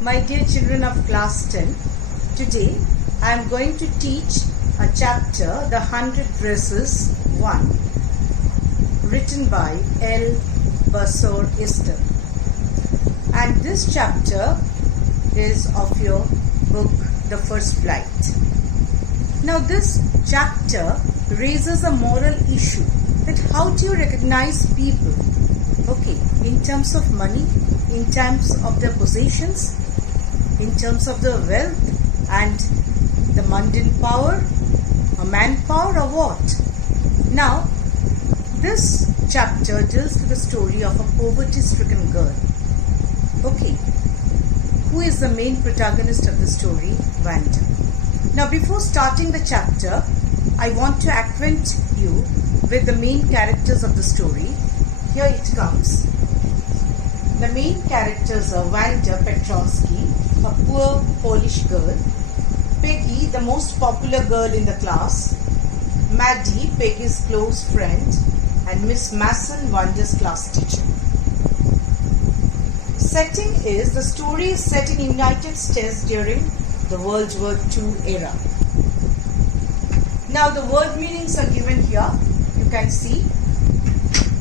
My dear children of class 10, today I am going to teach a chapter, The 100 Dresses 1, written by L. Basor Ister. And this chapter is of your book, The First Flight. Now this chapter raises a moral issue that how do you recognize people? Okay, in terms of money, in terms of their possessions, in terms of the wealth and the mundane power, or manpower, or what? Now, this chapter deals with the story of a poverty-stricken girl. Okay, who is the main protagonist of the story? Wanda. Now, before starting the chapter, I want to acquaint you with the main characters of the story. Here it comes. The main characters are Wanda Petronsky, a poor Polish girl; Peggy, the most popular girl in the class; Maddie, Peggy's close friend; and Miss Masson, Wanda's class teacher. Setting is, the story is set in United States during the World War II era. Now the word meanings are given here. You can see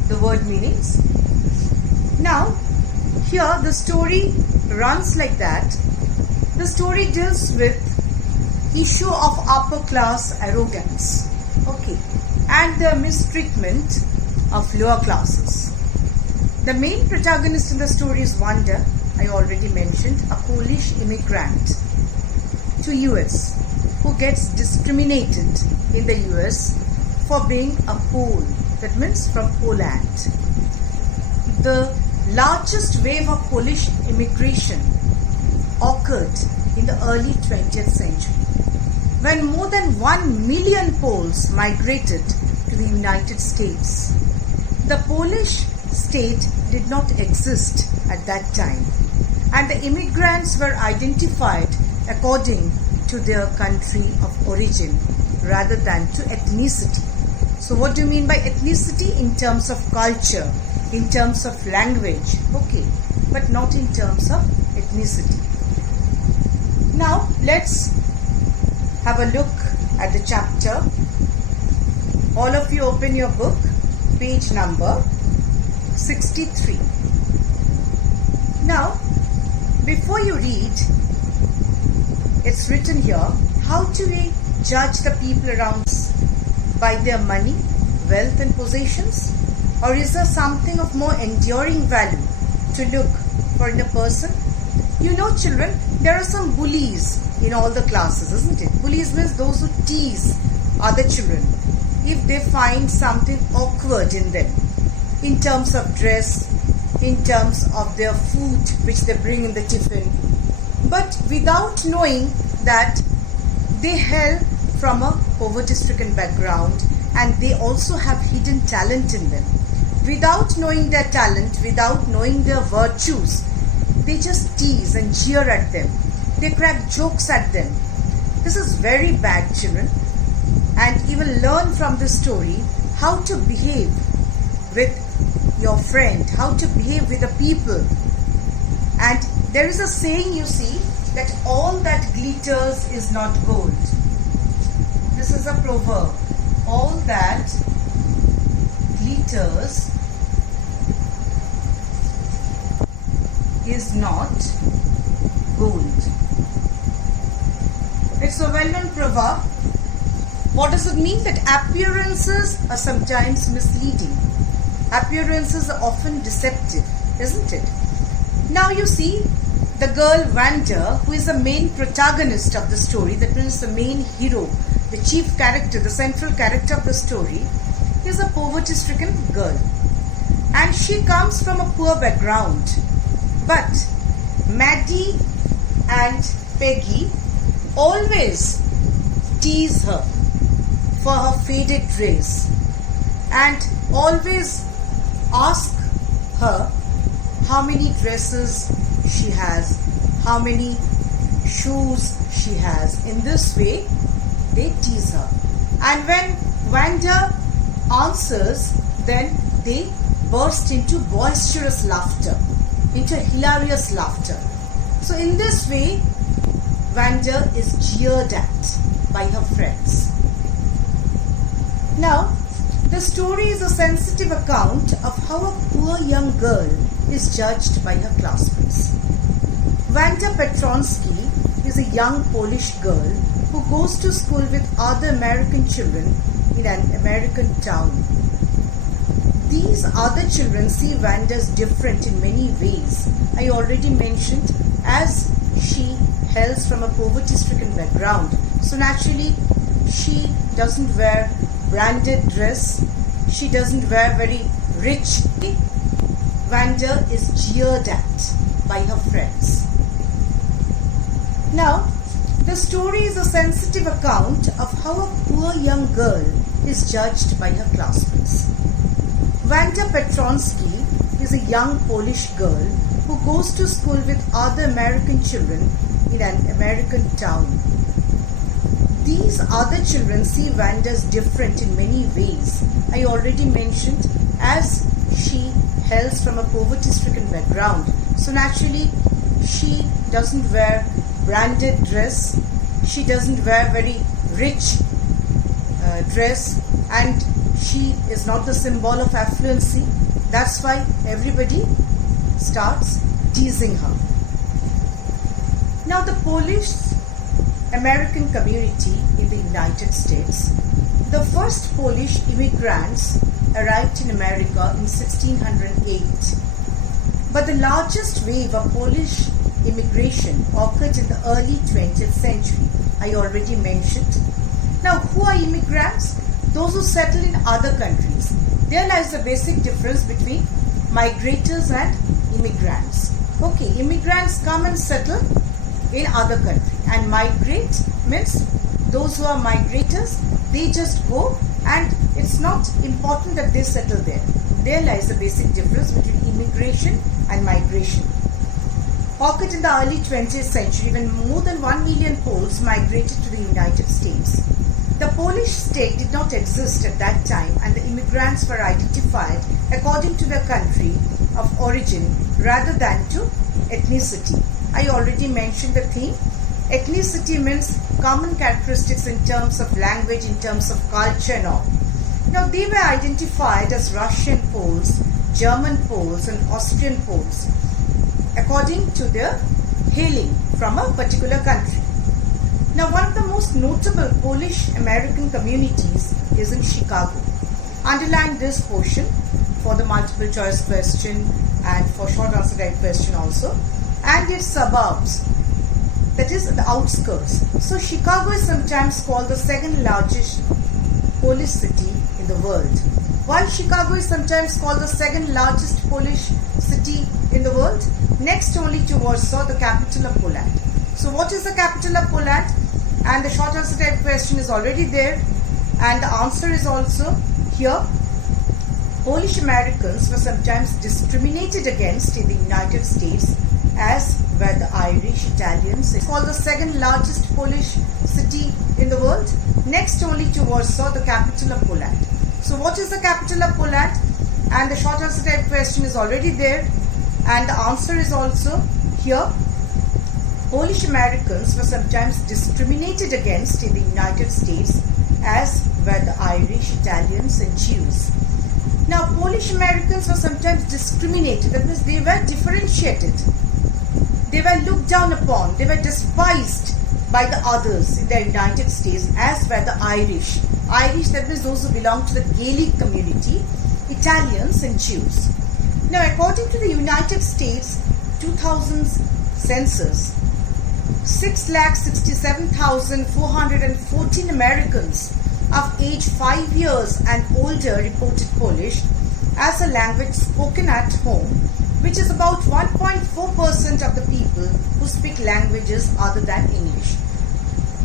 the word meanings. Now here the story runs like that. The story deals with issue of upper class arrogance, okay, and the mistreatment of lower classes. The main protagonist in the story is Wanda, I already mentioned, a Polish immigrant to US who gets discriminated in the US for being a Pole, that means from Poland. The largest wave of Polish immigration occurred in the early 20th century, when more than 1 million Poles migrated to the United States. The Polish state did not exist at that time, and the immigrants were identified according to their country of origin rather than to ethnicity. So what do you mean by ethnicity? In terms of culture, in terms of language, okay, but not in terms of ethnicity. Now let's have a look at the chapter. All of you open your book, page number 63. Now, before you read, it's written here, how do we judge the people around us? By their money, wealth and possessions? Or is there something of more enduring value to look for in a person? You know, children, there are some bullies in all the classes, isn't it? Bullies means those who tease other children if they find something awkward in them, in terms of dress, in terms of their food which they bring in the tiffin, but without knowing that they hail from a poverty-stricken background and they also have hidden talent in them. Without knowing their talent, without knowing their virtues, they just tease and jeer at them. They crack jokes at them. This is very bad, children. And you will learn from this story how to behave with your friend, how to behave with the people. And there is a saying, you see, that all that glitters is not gold. This is a proverb. All that glitters is not gold. It's a well-known proverb. What does it mean? That appearances are sometimes misleading. Appearances are often deceptive, isn't it? Now you see, the girl Wanda, who is the main protagonist of the story, that means the main hero, the chief character, the central character of the story, is a poverty-stricken girl. And she comes from a poor background. But Maddie and Peggy always tease her for her faded dress and always ask her how many dresses she has, how many shoes she has. In this way, they tease her. And when Wanda answers, then they burst into boisterous laughter, into hilarious laughter. So in this way, Wanda is jeered at by her friends. Now, the story is a sensitive account of how a poor young girl is judged by her classmates. Wanda Petronsky is a young Polish girl who goes to school with other American children in an American town. These other children see Wanda as different in many ways. I already mentioned, as she hails from a poverty-stricken background. So naturally, she doesn't wear branded dress. She doesn't wear very rich. Wanda is jeered at by her friends. Now, the story is a sensitive account of how a poor young girl is judged by her classmates. Wanda Petronsky is a young Polish girl who goes to school with other American children in an American town. These other children see Wanda as different in many ways. I already mentioned, as she hails from a poverty-stricken background. So naturally, she doesn't wear branded dress. She doesn't wear very rich dress, and she is not the symbol of affluency. That's why everybody starts teasing her. Now, the Polish American community in the United States, the first Polish immigrants arrived in America in 1608. But the largest wave of Polish immigration occurred in the early 20th century. I already mentioned. Now, who are immigrants? Those who settle in other countries. There lies a basic difference between migrators and immigrants. Okay, immigrants come and settle in other country, and migrate means those who are migrators, they just go, and it's not important that they settle there. There lies a basic difference between immigration and migration. Occurred in the early 20th century when more than 1 million Poles migrated to the United States. The Polish state did not exist at that time, and the immigrants were identified according to their country of origin rather than to ethnicity. I already mentioned the theme. Ethnicity means common characteristics in terms of language, in terms of culture and all. Now, they were identified as Russian Poles, German Poles and Austrian Poles according to their hailing from a particular country. Now, one of the most notable Polish American communities is in Chicago. Underline this portion for the multiple choice question and for short answer type question also. And its suburbs, that is the outskirts. So Chicago is sometimes called the second largest Polish city in the world. Why Chicago is sometimes called the second largest Polish city in the world? Next only to Warsaw, the capital of Poland. So what is the capital of Poland? And the short answer type question is already there, and the answer is also here. Polish Americans were sometimes discriminated against in the United States, as were the Irish, Italians. It's called the second largest Polish city in the world, next only to Warsaw, the capital of Poland. So what is the capital of Poland? And the short answer type question is already there, and the answer is also here. Polish Americans were sometimes discriminated against in the United States, as were the Irish, Italians and Jews. Now, Polish Americans were sometimes discriminated, that means they were differentiated. They were looked down upon, they were despised by the others in the United States, as were the Irish. Irish, that means those who belong to the Gaelic community, Italians and Jews. Now, according to the United States 2000 census, 6,67,414 Americans of age 5 years and older reported Polish as a language spoken at home, which is about 1.4% of the people who speak languages other than English,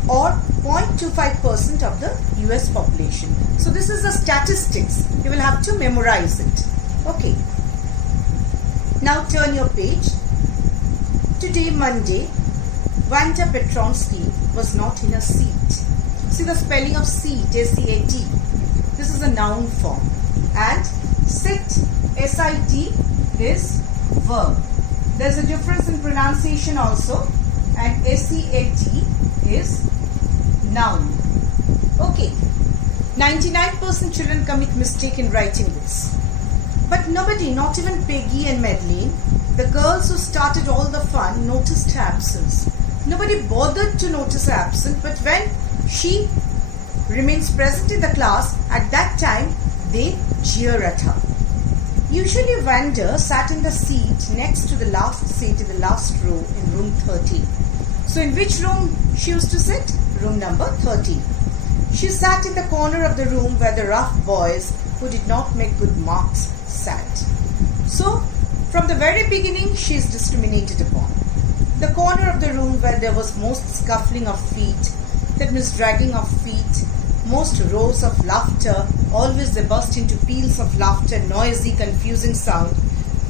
or 0.25% of the US population. So this is the statistics. You will have to memorize it. Okay. Now turn your page. Today, Monday, Wanda Petronsky was not in her seat. See the spelling of seat, S-E-A-T. This is a noun form. And sit, S-I-T, is verb. There's a difference in pronunciation also, and SELT is noun. Okay, 99% children commit mistake in writing this. But nobody, not even Peggy and Madeline, the girls who started all the fun, noticed her absence. Nobody bothered to notice her absence, but when she remains present in the class, at that time they jeer at her. Usually Wanda sat in the seat next to the last seat in the last row in room 13. So in which room she used to sit? Room number 13. She sat in the corner of the room where the rough boys who did not make good marks sat. So from the very beginning she is discriminated upon. The corner of the room where there was most scuffling of feet, that means dragging of feet, most roars of laughter, always they burst into peals of laughter, noisy, confusing sound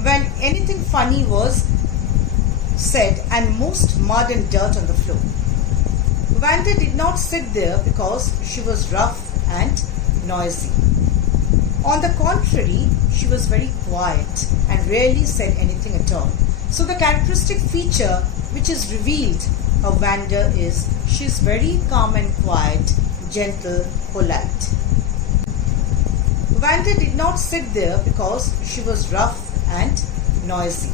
when anything funny was said, and most mud and dirt on the floor. Wanda did not sit there because she was rough and noisy. On the contrary, she was very quiet and rarely said anything at all. So the characteristic feature which is revealed of Wanda is she is very calm and quiet, gentle, polite. Wanda did not sit there because she was rough and noisy.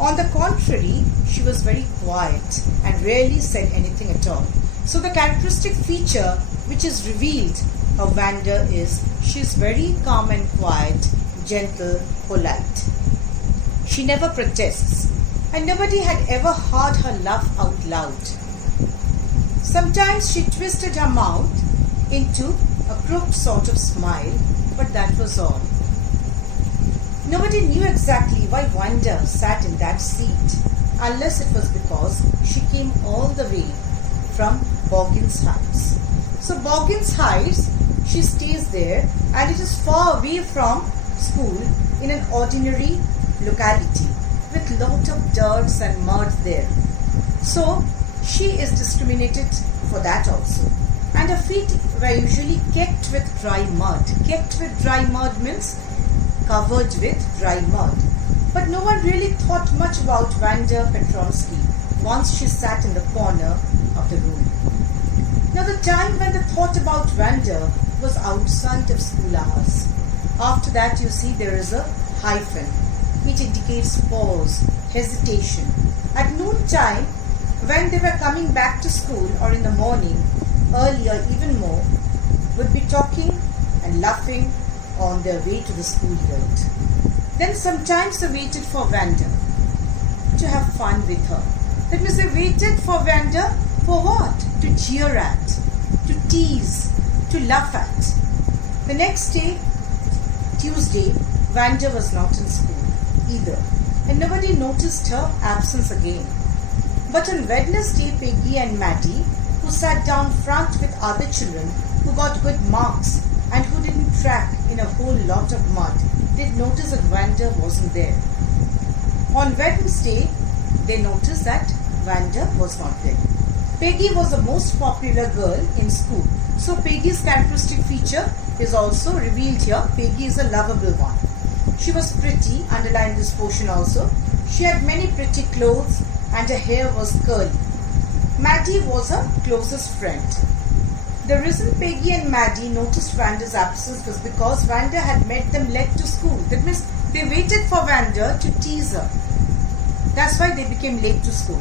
On the contrary, she was very quiet and rarely said anything at all. So the characteristic feature which is revealed of Wanda is she is very calm and quiet, gentle, polite. She never protests, and nobody had ever heard her laugh out loud. Sometimes she twisted her mouth into a crooked sort of smile, but that was all. Nobody knew exactly why Wanda sat in that seat, unless it was because she came all the way from Boggins Heights. So Boggins Heights, she stays there, and it is far away from school in an ordinary locality with lot of dirts and mud there. So she is discriminated for that also. And her feet were usually kept with dry mud. Kept with dry mud means covered with dry mud. But no one really thought much about Wanda Petronsky once she sat in the corner of the room. Now the time when the thought about Wanda was outside of school hours. After that you see there is a hyphen. It indicates pause, hesitation. At noon time, when they were coming back to school or in the morning, early or even more, would be talking and laughing on their way to the schoolyard. Then sometimes they waited for Wanda to have fun with her. That means they waited for Wanda for what? To jeer at, to tease, to laugh at. The next day, Tuesday, Wanda was not in school either, and nobody noticed her absence again. But on Wednesday, Peggy and Maddie, who sat down front with other children who got good marks and who didn't track in a whole lot of mud, did notice that Wanda wasn't there. On Wednesday, they noticed that Wanda was not there. Peggy was the most popular girl in school. So Peggy's characteristic feature is also revealed here. Peggy is a lovable one. She was pretty, underline this portion also. She had many pretty clothes and her hair was curly. Maddie was her closest friend. The reason Peggy and Maddie noticed Wanda's absence was because Wanda had met them late to school. That means they waited for Wanda to tease her. That's why they became late to school.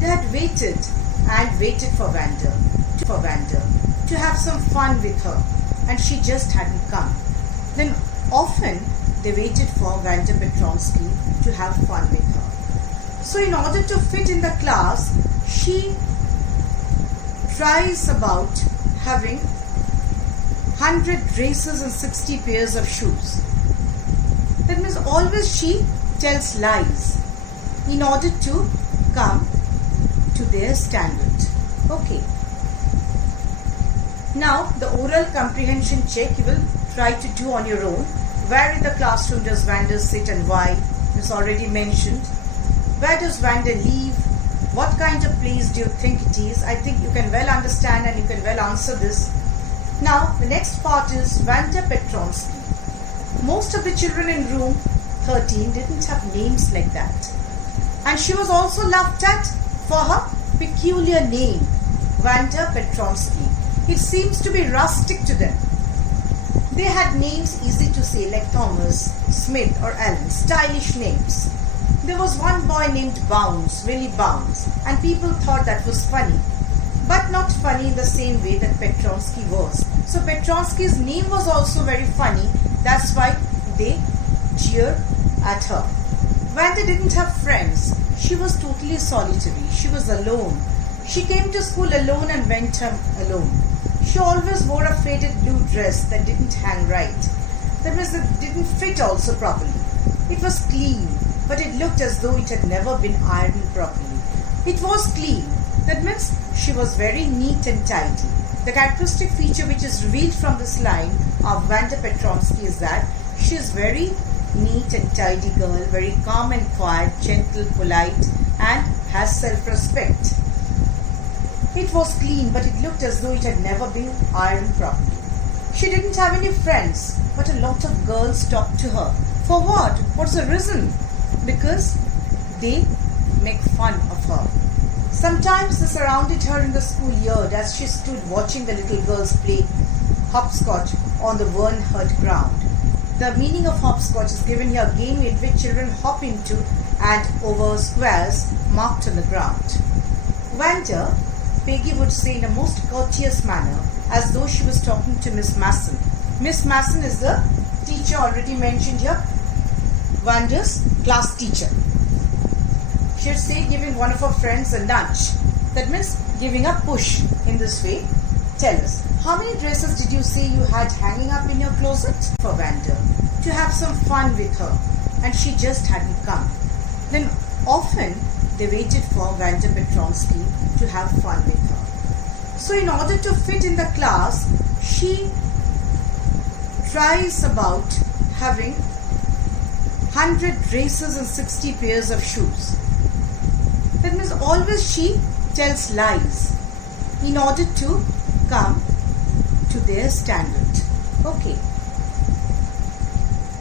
They had waited and waited for Wanda to have some fun with her, and she just hadn't come. Then often they waited for Wanda Petronsky to have fun with her. So in order to fit in the class, she tries about having 100 dresses and 60 pairs of shoes. That means always she tells lies in order to come to their standard. Okay. Now the oral comprehension check you will try to do on your own. Where in the classroom does Wanda sit and why? It's already mentioned. Where does Wanda live? What kind of place do you think it is? I think you can well understand and you can well answer this. Now the next part is Wanda Petronsky. Most of the children in room 13 didn't have names like that. And she was also laughed at for her peculiar name, Wanda Petronsky. It seems to be rustic to them. They had names easy to say like Thomas, Smith or Allen, stylish names. There was one boy named Bounds, Willie Bounds, and people thought that was funny. But not funny in the same way that Petronsky was. So Petronsky's name was also very funny. That's why they cheered at her. Wanda didn't have friends. She was totally solitary. She was alone. She came to school alone and went home alone. She always wore a faded blue dress that didn't hang right. That means it didn't fit also properly. It was clean, but it looked as though it had never been ironed properly. It was clean. That means she was very neat and tidy. The characteristic feature which is revealed from this line of Wanda Petronsky is that she is very neat and tidy girl, very calm and quiet, gentle, polite, and has self-respect. It was clean, but it looked as though it had never been ironed properly. She didn't have any friends, but a lot of girls talked to her. For what? What's the reason? Because they make fun of her. Sometimes they surrounded her in the schoolyard as she stood watching the little girls play hopscotch on the worn-hurt ground. The meaning of hopscotch is given here, a game in which children hop into and over squares marked on the ground. Wanda, Peggy would say in a most courteous manner, as though she was talking to Miss Masson. Miss Masson is the teacher already mentioned here, Wanda's class teacher. She'd say, giving one of her friends a nudge. That means giving a push in this way. Tell us, how many dresses did you say you had hanging up in your closet? For Wanda to have some fun with her, and she just hadn't come. Then often they waited for Wanda Petronsky to have fun with her. So in order to fit in the class, she tries about having 100 dresses and 60 pairs of shoes. That means always she tells lies in order to come to their standard. Okay.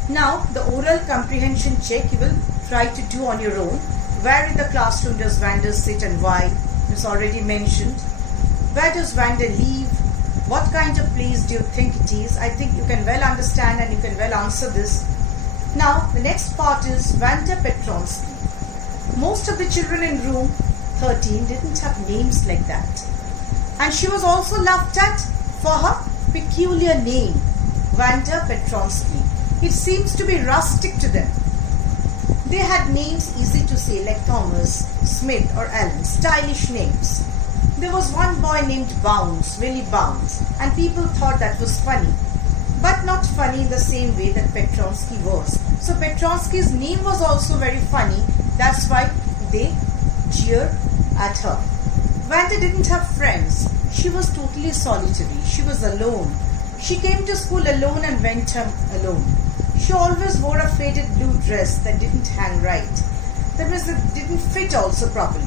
Now the oral comprehension check you will try to do on your own. Where in the classroom does Wanda sit and why? It's already mentioned. Where does Wanda live? What kind of place do you think it is? I think you can well understand and you can well answer this. Now the next part is Wanda Petronsky. Most of the children in room 13 didn't have names like that. And she was also laughed at for her peculiar name, Wanda Petronsky. It seems to be rustic to them. They had names easy to say like Thomas, Smith or Allen, stylish names. There was one boy named Bounds, Willie Bounds, and people thought that was funny. But not funny in the same way that Petronsky was. So Petronsky's name was also very funny. That's why they cheered at her. Wanda didn't have friends. She was totally solitary. She was alone. She came to school alone and went home alone. She always wore a faded blue dress that didn't hang right. That means it didn't fit also properly.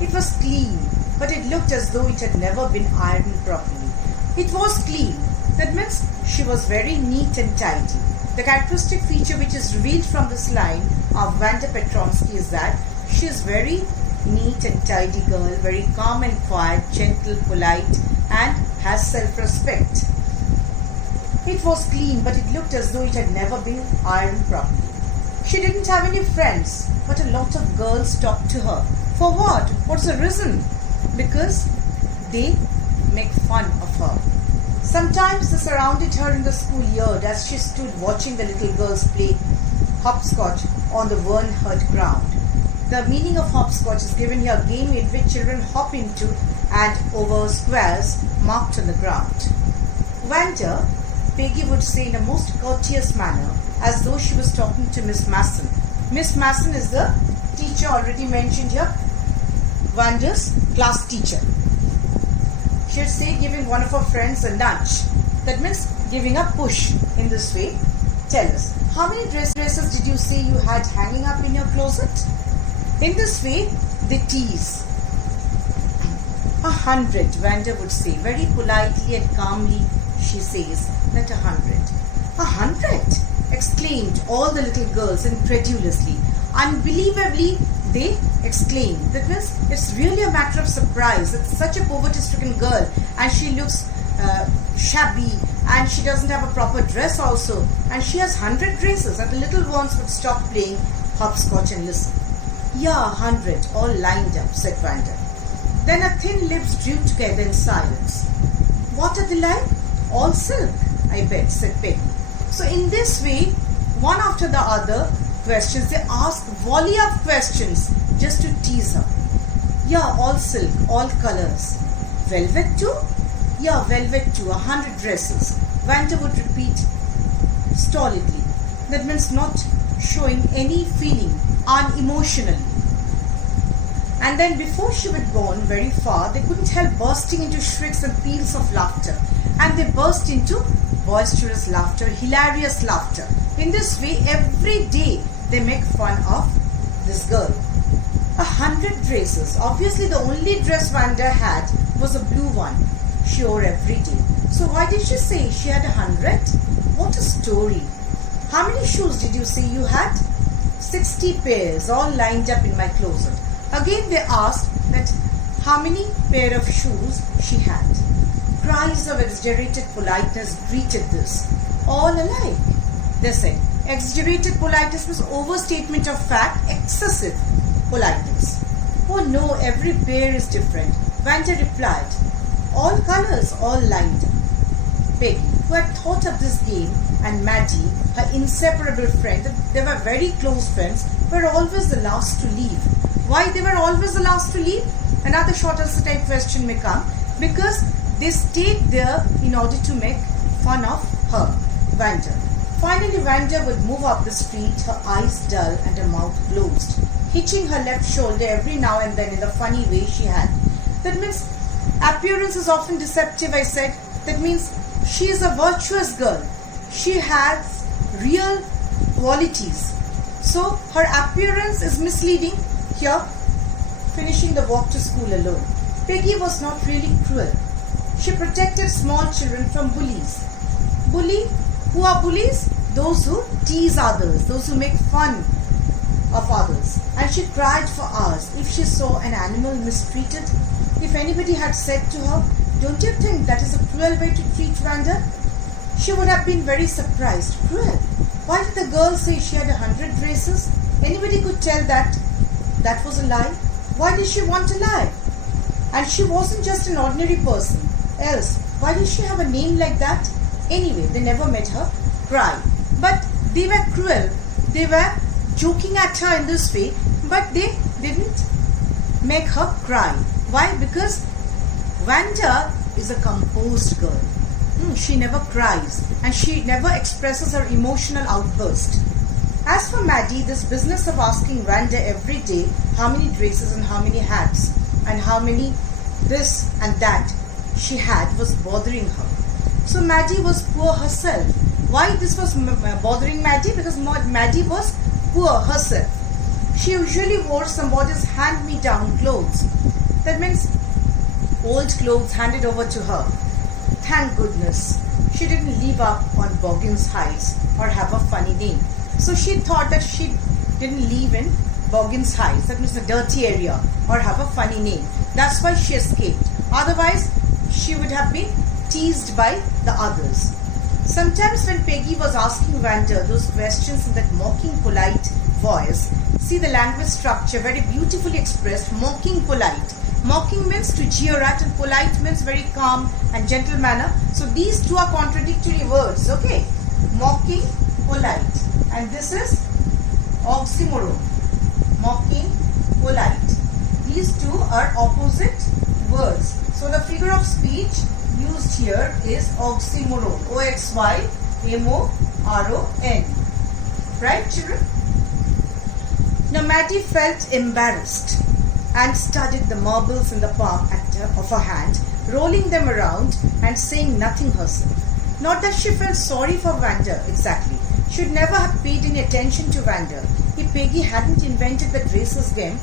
It was clean, but it looked as though it had never been ironed properly. It was clean. That means she was very neat and tidy. The characteristic feature which is revealed from this line of Wanda Petronsky is that she is very neat and tidy girl, very calm and quiet, gentle, polite, and has self-respect. It was clean, but it looked as though it had never been ironed properly. She didn't have any friends, but a lot of girls talked to her. For what? What's the reason? Because they make fun of her. Sometimes they surrounded her in the schoolyard as she stood watching the little girls play hopscotch on the worn-hurt ground. The meaning of hopscotch is given here, a game in which children hop into and over squares marked on the ground. Wanda, Peggy would say in a most courteous manner, as though she was talking to Miss Masson. Miss Masson is the teacher already mentioned here, Wanda's class teacher. She'd say, giving one of her friends a nudge. That means giving a push in this way. Tell us, how many dresses did you say you had hanging up in your closet? In this way, they tease. 100, Wanda would say. Very politely and calmly, she says that 100. 100? Exclaimed all the little girls incredulously. Unbelievably, they exclaim. That means it's really a matter of surprise. It's such a poverty-stricken girl, and she looks shabby, and she doesn't have a proper dress also, and she has 100 dresses, and the little ones would stop playing hopscotch and listen. Yeah, 100, all lined up, said Wanda. Then her thin lips drew together in silence. What are they like? All silk, I bet, said Peggy. So in this way, one after the other questions, they ask volley of questions just to tease her. Yeah, all silk, all colors. Velvet too? Yeah, velvet too, 100 dresses. Wanda would repeat stolidly. That means not showing any feeling, unemotionally. And then before she had gone very far, they couldn't help bursting into shrieks and peals of laughter. And they burst into boisterous laughter, hilarious laughter. In this way, every day they make fun of this girl. 100 dresses. Obviously, the only dress Wanda had was a blue one she wore every day. So why did she say she had 100? What a story. How many shoes did you say you had? 60 pairs, all lined up in my closet. Again they asked that how many pair of shoes she had. Cries of exaggerated politeness greeted this. All alike, they said. Exaggerated politeness was overstatement of fact, excessive politeness. Oh no, every pair is different, Wanda replied. All colors, all lined up. Peggy, who had thought of this game, and Maddie, her inseparable friend, they were very close friends, were always the last to leave. Why they were always the last to leave? Another short answer type question may come. Because they stayed there in order to make fun of her, Wanda. Finally, Wanda would move up the street, her eyes dull and her mouth closed, hitching her left shoulder every now and then in the funny way she had. That means appearance is often deceptive, I said. That means she is a virtuous girl. She has real qualities. So her appearance is misleading. Here, finishing the walk to school alone. Peggy was not really cruel. She protected small children from bullies. Bully? Who are bullies? Those who tease others, those who make fun of others. And she cried for hours if she saw an animal mistreated. If anybody had said to her, don't you think that is a cruel way to treat Wanda? She would have been very surprised. Cruel? Why did the girl say she had 100 dresses? Anybody could tell that that was a lie. Why did she want to lie? And she wasn't just an ordinary person. Else, why did she have a name like that? Anyway, they never made her cry. But they were cruel. They were joking at her in this way, but they didn't make her cry. Why? Because Wanda is a composed girl. She never cries and she never expresses her emotional outburst. As for Maddie, this business of asking Wanda every day how many dresses and how many hats and how many this and that she had was bothering her. So Maddie was poor herself. Why this was bothering Maddie? Because Maddie was poor herself. She usually wore somebody's hand-me-down clothes. That means old clothes handed over to her. Thank goodness she didn't live up on Boggins Heights or have a funny name. So she thought that she didn't live in Boggins Heights, that means the dirty area, or have a funny name. That's why she escaped. Otherwise, she would have been teased by the others. Sometimes when Peggy was asking Wanda those questions in that mocking, polite voice, see the language structure very beautifully expressed, mocking, polite. Mocking means to jeer at and polite means very calm and gentle manner. So these two are contradictory words, okay? Mocking, polite. And this is oxymoron. Mocking, polite. These two are opposite words. So the figure of speech used here is oxymoron. O-X-Y-M-O-R-O-N. Right, children? Now Maddie felt embarrassed and studied the marbles in the palm of her hand, rolling them around and saying nothing herself. Not that she felt sorry for Wanda exactly. She would never have paid any attention to Wanda if Peggy hadn't invented the dresses game.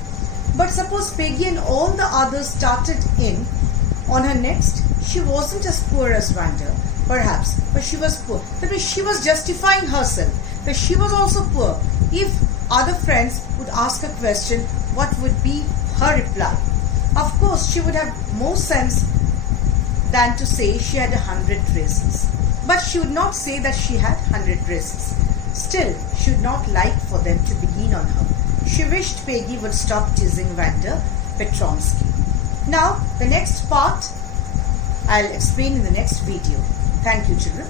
But suppose Peggy and all the others started in on her next, she wasn't as poor as Wanda, perhaps, but she was poor. That means she was justifying herself, that she was also poor. If other friends would ask a question, what would be her reply? Of course, she would have more sense than to say she had 100 races. But she would not say that she had 100 races. Still, she would not like for them to begin on her. She wished Peggy would stop teasing Vander Petronsky. Now, the next part I'll explain in the next video. Thank you, children.